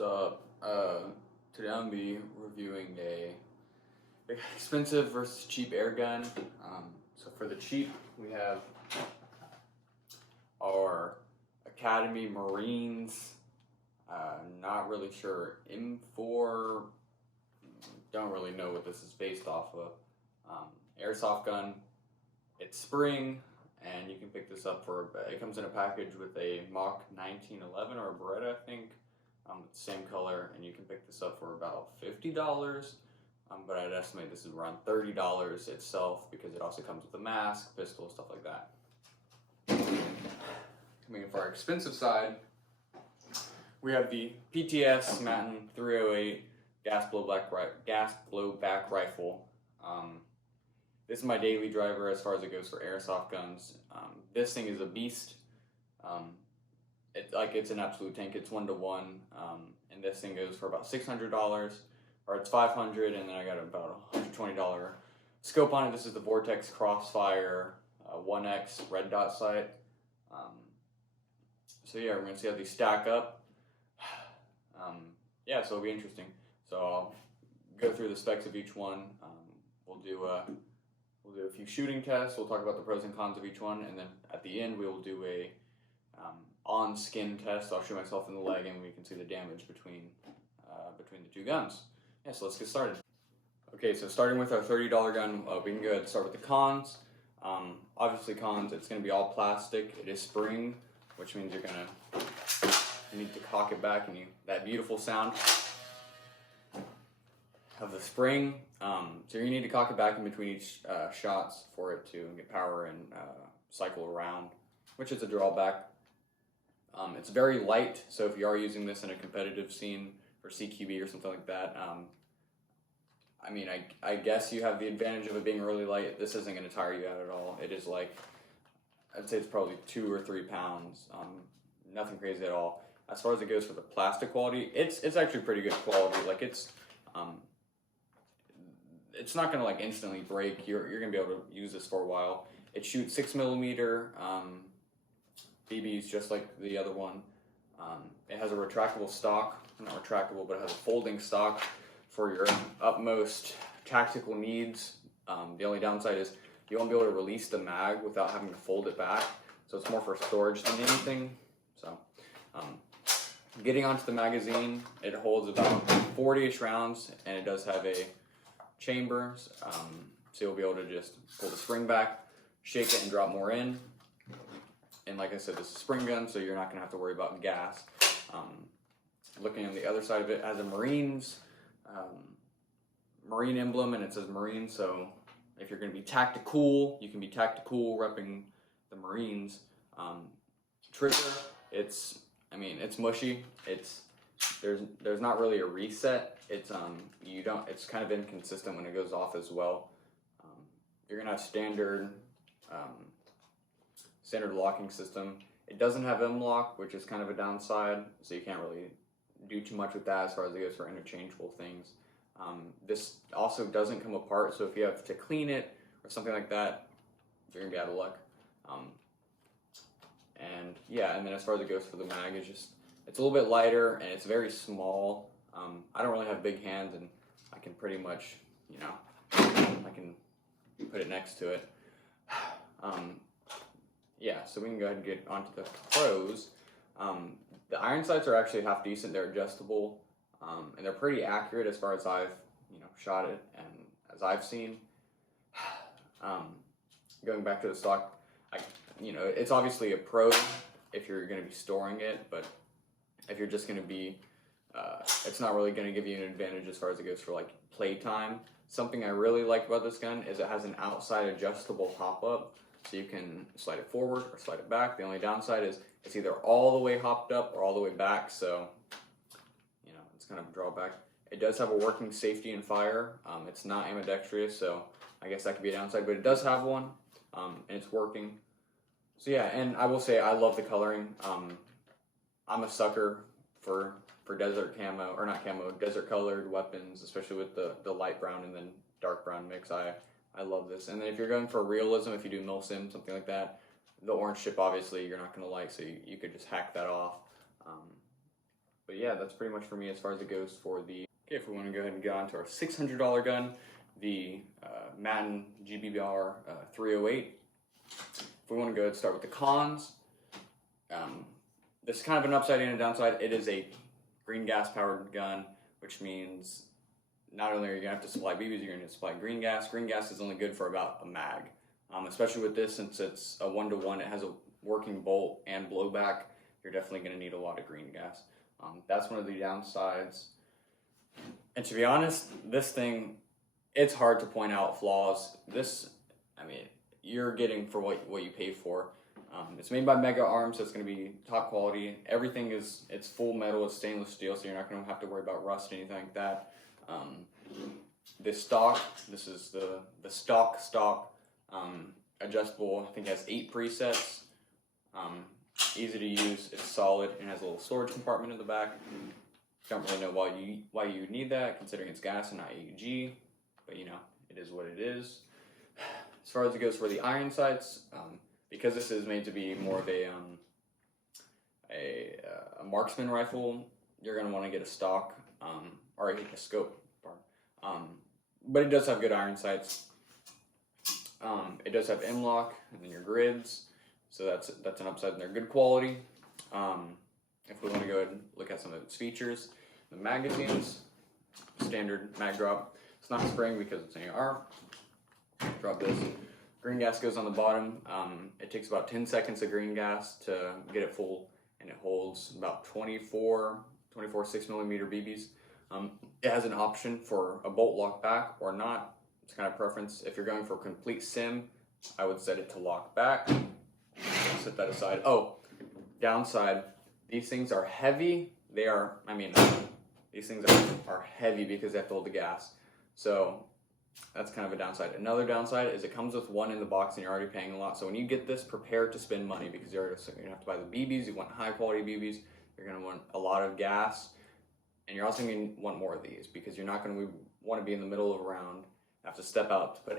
What's up? Today I'm gonna be reviewing a expensive versus cheap air gun. So for the cheap, we have our Academy Marines. Not really sure. M4. Don't really know what this is based off of. Airsoft gun. It's spring, and you can pick this up for. It comes in a package with a Mach 1911 or a Beretta, I think. Same color, and you can pick this up for about $50. But I'd estimate this is around $30 itself because it also comes with a mask, pistol, stuff like that. Coming in for our expensive side, we have the PTS MADDEN 308 gas blowback rifle. This is my daily driver as far as it goes for airsoft guns. This thing is a beast. It's an absolute tank. It's 1-to-1, and this thing goes for about $600, or it's $500, and then I got about a $120 scope on it. This is the Vortex Crossfire 1X red dot sight. So yeah, we're gonna see how these stack up. Yeah, so it'll be interesting. So I'll go through the specs of each one. We'll do a few shooting tests. We'll talk about the pros and cons of each one, and then at the end we will do a on skin test. I'll shoot myself in the leg, and we can see the damage between the two guns. Yeah, so let's get started. Okay, so starting with our $30 gun, we can go ahead and start with the cons. Obviously cons, it's going to be all plastic. It is spring, which means you need to cock it back, and that beautiful sound of the spring. So you need to cock it back in between each shots for it to get power and cycle around, which is a drawback. It's very light, so if you are using this in a competitive scene for CQB or something like that, I mean, I guess you have the advantage of it being really light. This isn't going to tire you out at all. It is like, I'd say it's probably 2 or 3 pounds. Nothing crazy at all. As far as it goes for the plastic quality, it's actually pretty good quality. Like it's not going to like instantly break. You're going to be able to use this for a while. It shoots 6mm BBs just like the other one. It has a retractable stock, not retractable, but it has a folding stock for your utmost tactical needs. The only downside is you won't be able to release the mag without having to fold it back. So it's more for storage than anything. So getting onto the magazine, it holds about 40-ish rounds, and it does have a chamber. So you'll be able to just pull the spring back, shake it, and drop more in. And like I said, this is a spring gun, so you're not going to have to worry about gas. Looking on the other side of it, has a Marine emblem, and it says Marine, so if you're going to be tactical, you can be tactical repping the Marines. Trigger, it's mushy. There's not really a reset. It's kind of inconsistent when it goes off as well. You're going to have standard locking system. It doesn't have M-lock, which is kind of a downside, so you can't really do too much with that as far as it goes for interchangeable things. This also doesn't come apart, so if you have to clean it or something like that, you're gonna be out of luck. And then as far as it goes for the mag, it's a little bit lighter, and it's very small. I don't really have big hands, and I can pretty much, I can put it next to it. Yeah, so we can go ahead and get onto the pros. The iron sights are actually half decent. They're adjustable, and they're pretty accurate as far as I've shot it and as I've seen. Going back to the stock, it's obviously a pro if you're going to be storing it, but if you're just going to be, it's not really going to give you an advantage as far as it goes for like playtime. Something I really like about this gun is it has an outside adjustable hop up. So you can slide it forward or slide it back. The only downside is it's either all the way hopped up or all the way back, so it's kind of a drawback. It does have a working safety and fire. It's not ambidextrous, so I guess that could be a downside, but it does have one, and it's working. So yeah, and I will say I love the coloring. I'm a sucker for desert camo, or not camo, desert colored weapons, especially with the light brown and then dark brown mix. I love this. And then if you're going for realism, if you do milsim, something like that, the orange chip obviously you're not going to like, so you could just hack that off. But yeah, that's pretty much for me as far as it goes for the... Okay, if we want to go ahead and get on to our $600 gun, the MADDEN GBBR 308. If we want to go ahead and start with the cons, this is kind of an upside and a downside. It is a green gas powered gun, which means not only are you going to have to supply BBs, you're going to supply green gas. Green gas is only good for about a mag, especially with this, since it's a 1-to-1, it has a working bolt and blowback. You're definitely going to need a lot of green gas. That's one of the downsides. And to be honest, this thing, it's hard to point out flaws. This, I mean, you're getting for what you pay for. It's made by Mega Arms, so it's going to be top quality. Everything is, it's full metal, it's stainless steel, so you're not going to have to worry about rust or anything like that. This stock, this is the stock adjustable, I think it has 8 presets. Easy to use, it's solid, and has a little storage compartment in the back. Don't really know why you need that, considering it's gas and not AUG, but you know, it is what it is. As far as it goes for the iron sights, because this is made to be more of a marksman rifle, you're going to want to get a stock, or a scope, but it does have good iron sights. It does have M-lock, and then your grids, so that's an upside, and they're good quality. If we want to go ahead and look at some of its features, the magazines, standard mag drop. It's not spring because it's an AR. Drop this. Green gas goes on the bottom. It takes about 10 seconds of green gas to get it full, and it holds about 24 6mm BBs. It has an option for a bolt lock back or not. It's kind of preference. If you're going for a complete sim, I would set it to lock back. Set that aside. Oh, downside. These things are heavy. They are, I mean, these things are heavy because they have to hold the gas. So that's kind of a downside. Another downside is it comes with one in the box and you're already paying a lot. So when you get this, prepare to spend money because you're going to have to buy the BBs. You want high quality BBs. You're going to want a lot of gas. And you're also going to want more of these because you're not going to want to be in the middle of a round, have to step out to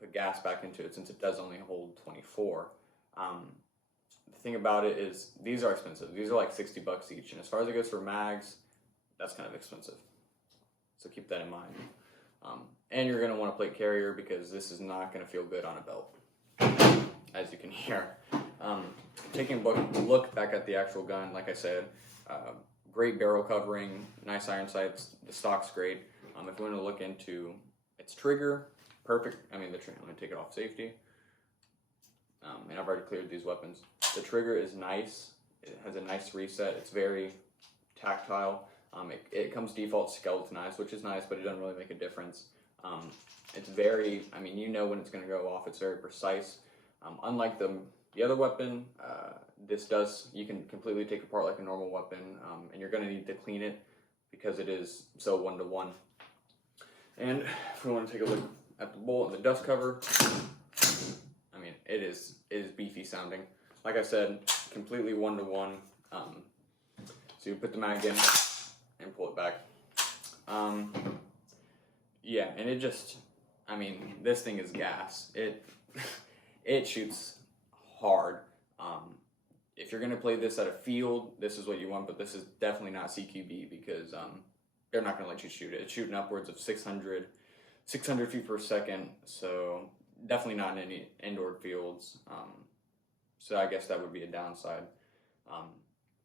put gas back into it since it does only hold 24. The thing about it is these are expensive. These are like 60 bucks each. And as far as it goes for mags, that's kind of expensive. So keep that in mind. And you're going to want a plate carrier because this is not going to feel good on a belt, as you can hear. Taking a look back at the actual gun, like I said, great barrel covering, nice iron sights, the stock's great. If you want to look into its trigger, perfect. I mean, I'm going to take it off safety. And I've already cleared these weapons. The trigger is nice. It has a nice reset. It's very tactile. It comes default skeletonized, which is nice, but it doesn't really make a difference. It's very, I mean, you know when it's going to go off. It's very precise. Unlike the other weapon, you can completely take apart like a normal weapon, and you're going to need to clean it because it is so 1-to-1. And if we want to take a look at the bullet and the dust cover, I mean, it is beefy sounding. Like I said, completely 1-to-1. So you put the mag in and pull it back. Yeah, and it just, I mean, this thing is gas. It shoots hard. If you're gonna play this at a field, this is what you want, but this is definitely not CQB because they're not gonna let you shoot it. It's shooting upwards of 600 feet per second, so definitely not in any indoor fields. So I guess that would be a downside.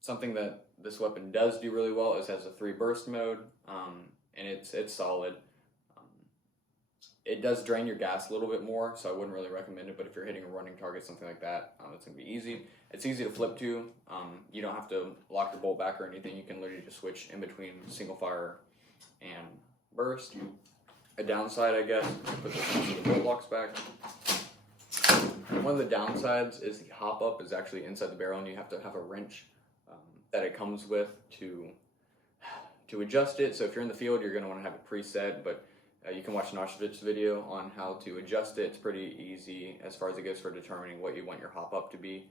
Something that this weapon does do really well is it has a 3 burst mode, and it's solid. It does drain your gas a little bit more, so I wouldn't really recommend it, but if you're hitting a running target, something like that, it's going to be easy. It's easy to flip to. You don't have to lock your bolt back or anything. You can literally just switch in between single fire and burst. A downside, I guess, put the bolt locks back. One of the downsides is the hop up is actually inside the barrel, and you have to have a wrench that it comes with to adjust it. So if you're in the field, you're going to want to have it preset, but you can watch Noshevic's video on how to adjust it. It's pretty easy as far as it goes for determining what you want your hop up to be.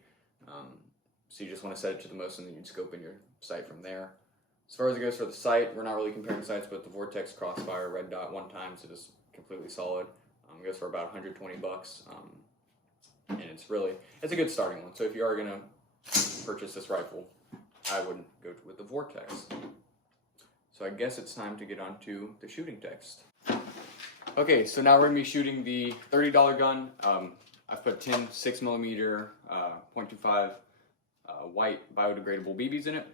So you just want to set it to the most, and then you scope in your sight from there. As far as it goes for the sight, we're not really comparing sights, but the Vortex Crossfire red dot 1 time, so just completely solid. It goes for about 120 bucks, and it's a good starting one. So if you are gonna purchase this rifle, I would go with the Vortex. So I guess it's time to get on to the shooting test. Okay, so now we're gonna be shooting the $30 gun. I've put 10 6mm .25 white biodegradable BBs in it.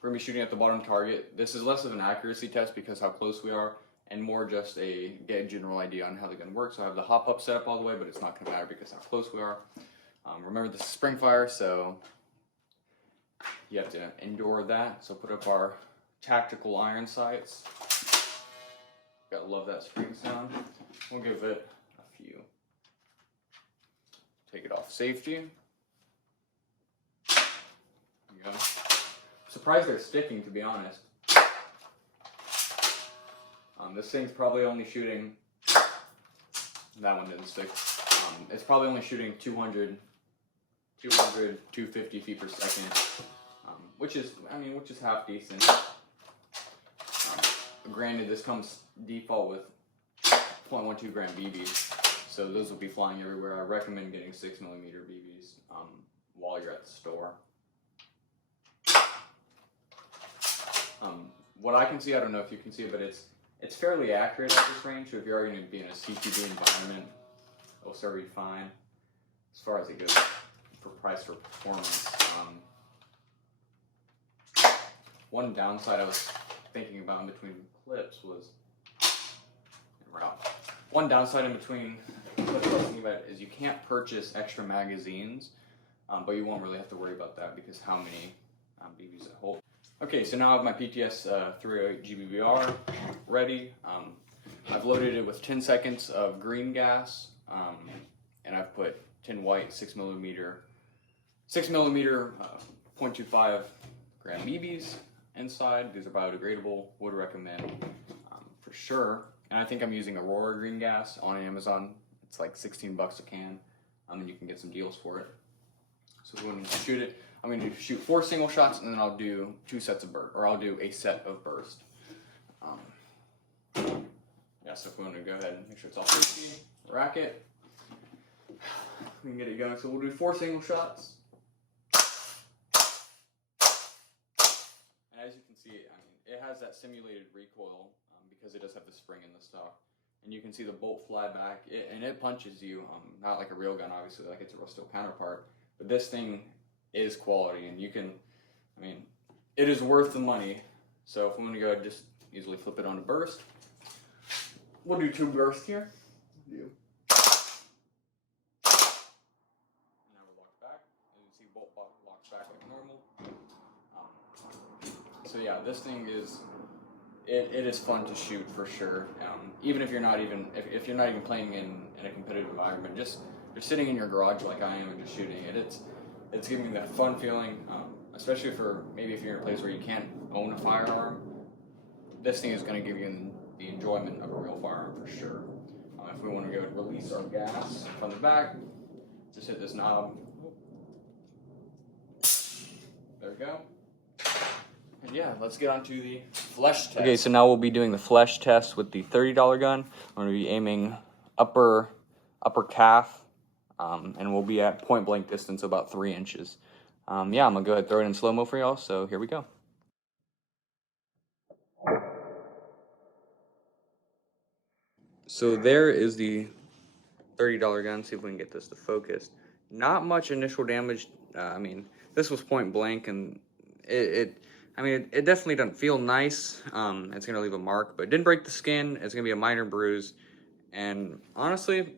We're gonna be shooting at the bottom target. This is less of an accuracy test because how close we are, and more just get a general idea on how the gun works. So I have the hop up set up all the way, but it's not gonna matter because how close we are. Remember, this is spring fire, so you have to endure that. So put up our tactical iron sights. Gotta love that spring sound. We'll give it a few. Take it off safety. There you go. Surprised they're sticking, to be honest. This thing's probably only shooting, that one didn't stick. It's probably only shooting 200, 250 feet per second, which is half decent. Granted, this comes default with 0.12 gram BBs, so those will be flying everywhere. I recommend getting 6mm BBs while you're at the store. What I can see, I don't know if you can see it, but it's fairly accurate at this range. So if you're going to be in a CQB environment, it'll serve you fine as far as it goes for price for performance. One downside I was thinking about in between clips was, one downside in between clips I was thinking about is you can't purchase extra magazines, but you won't really have to worry about that because how many BBs it holds. Okay, so now I have my PTS 308 GBBR ready. I've loaded it with 10 seconds of green gas, and I've put 10 white 6mm 0.25 gram BBs inside. These are biodegradable, would recommend for sure. And I think I'm using Aurora green gas on Amazon. It's like 16 bucks a can, and you can get some deals for it. So when you shoot it, I'm going to shoot 4 single shots, and then I'll do 2 sets of burst, or I'll do a set of burst. Yeah, so if we want to go ahead and make sure it's all safety, rack it, we can get it going. So we'll do 4 single shots. And as you can see, it has that simulated recoil because it does have the spring in the stock. And you can see the bolt fly back, and it punches you, not like a real gun, obviously, like it's a real steel counterpart. But this thing is quality, and you can, it is worth the money. So if I'm gonna go ahead and just easily flip it on to burst, we'll do 2 bursts here. Now we're locked back, and you see bolt locks back like normal. So yeah, this thing is, it is fun to shoot for sure. Even if you're not even playing in a competitive environment, just you're sitting in your garage like I am and just shooting it. It's giving me that fun feeling, especially for maybe if you're in a place where you can't own a firearm. This thing is going to give you the enjoyment of a real firearm for sure. If we want to go and release our gas from the back, just hit this knob. There we go. And yeah, let's get on to the flesh test. Okay, so now we'll be doing the flesh test with the $30 gun. I'm going to be aiming upper calf, and we'll be at point blank distance, about 3 inches. Yeah, I'm going to go ahead and throw it in slow-mo for y'all, so here we go. So there is the $30 gun. See if we can get this to focus. Not much initial damage. This was point blank, and it definitely doesn't feel nice. It's going to leave a mark, but it didn't break the skin. It's going to be a minor bruise. And honestly,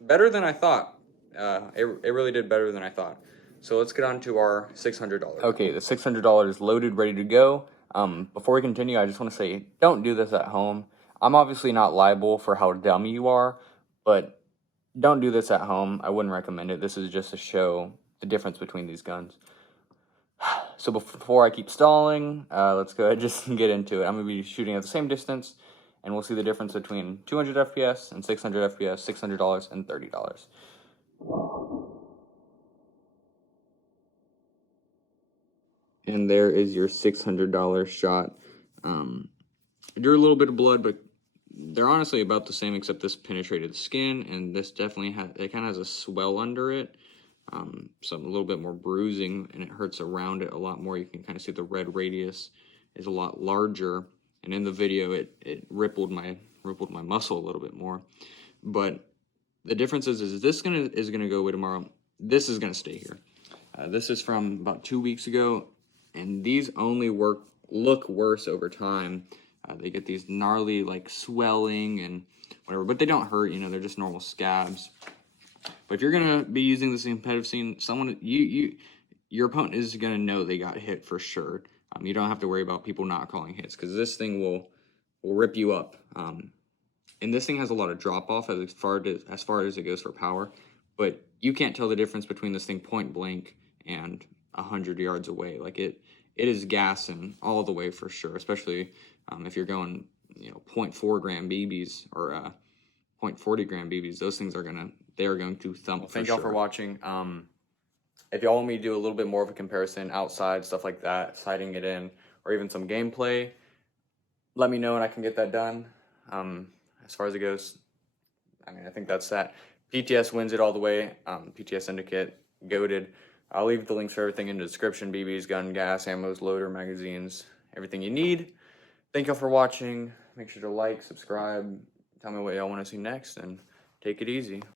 better than I thought. It really did better than I thought. So let's get on to our $600. Okay, the $600 is loaded, ready to go. Before we continue, I just want to say, don't do this at home. I'm obviously not liable for how dumb you are, but don't do this at home. I wouldn't recommend it. This is just to show the difference between these guns. So before I keep stalling, let's go ahead and just get into it. I'm going to be shooting at the same distance, and we'll see the difference between 200 FPS and 600 FPS, $600 and $30. And there is your $600 shot. Drew a little bit of blood, but they're honestly about the same, except this penetrated the skin, and this definitely it kind of has a swell under it. some a little bit more bruising, and it hurts around it a lot more. You can kind of see the red radius is a lot larger, and in the video it rippled my muscle a little bit more. But the difference is this is gonna go away tomorrow. This is gonna stay here. This is from about 2 weeks ago, and these only look worse over time. They get these gnarly like swelling and whatever, but they don't hurt. You know, they're just normal scabs. But if you're gonna be using this in competitive scene, your opponent is gonna know they got hit for sure. You don't have to worry about people not calling hits, because this thing will rip you up. And this thing has a lot of drop off as far as it goes for power, but you can't tell the difference between this thing point blank and 100 yards away. Like it is gassing all the way for sure, especially if you're going 0.4 gram BBs or 0.40 gram BBs. Those things are going to thump. Well, thank y'all for watching. If y'all want me to do a little bit more of a comparison outside, stuff like that, sighting it in, or even some gameplay, let me know and I can get that done. As far as it goes, I mean, I think that's that. PTS wins it all the way. PTS Syndicate, goated. I'll leave the links for everything in the description. BBs, gun, gas, ammos, loader, magazines, everything you need. Thank y'all for watching. Make sure to like, subscribe, tell me what y'all want to see next, and take it easy.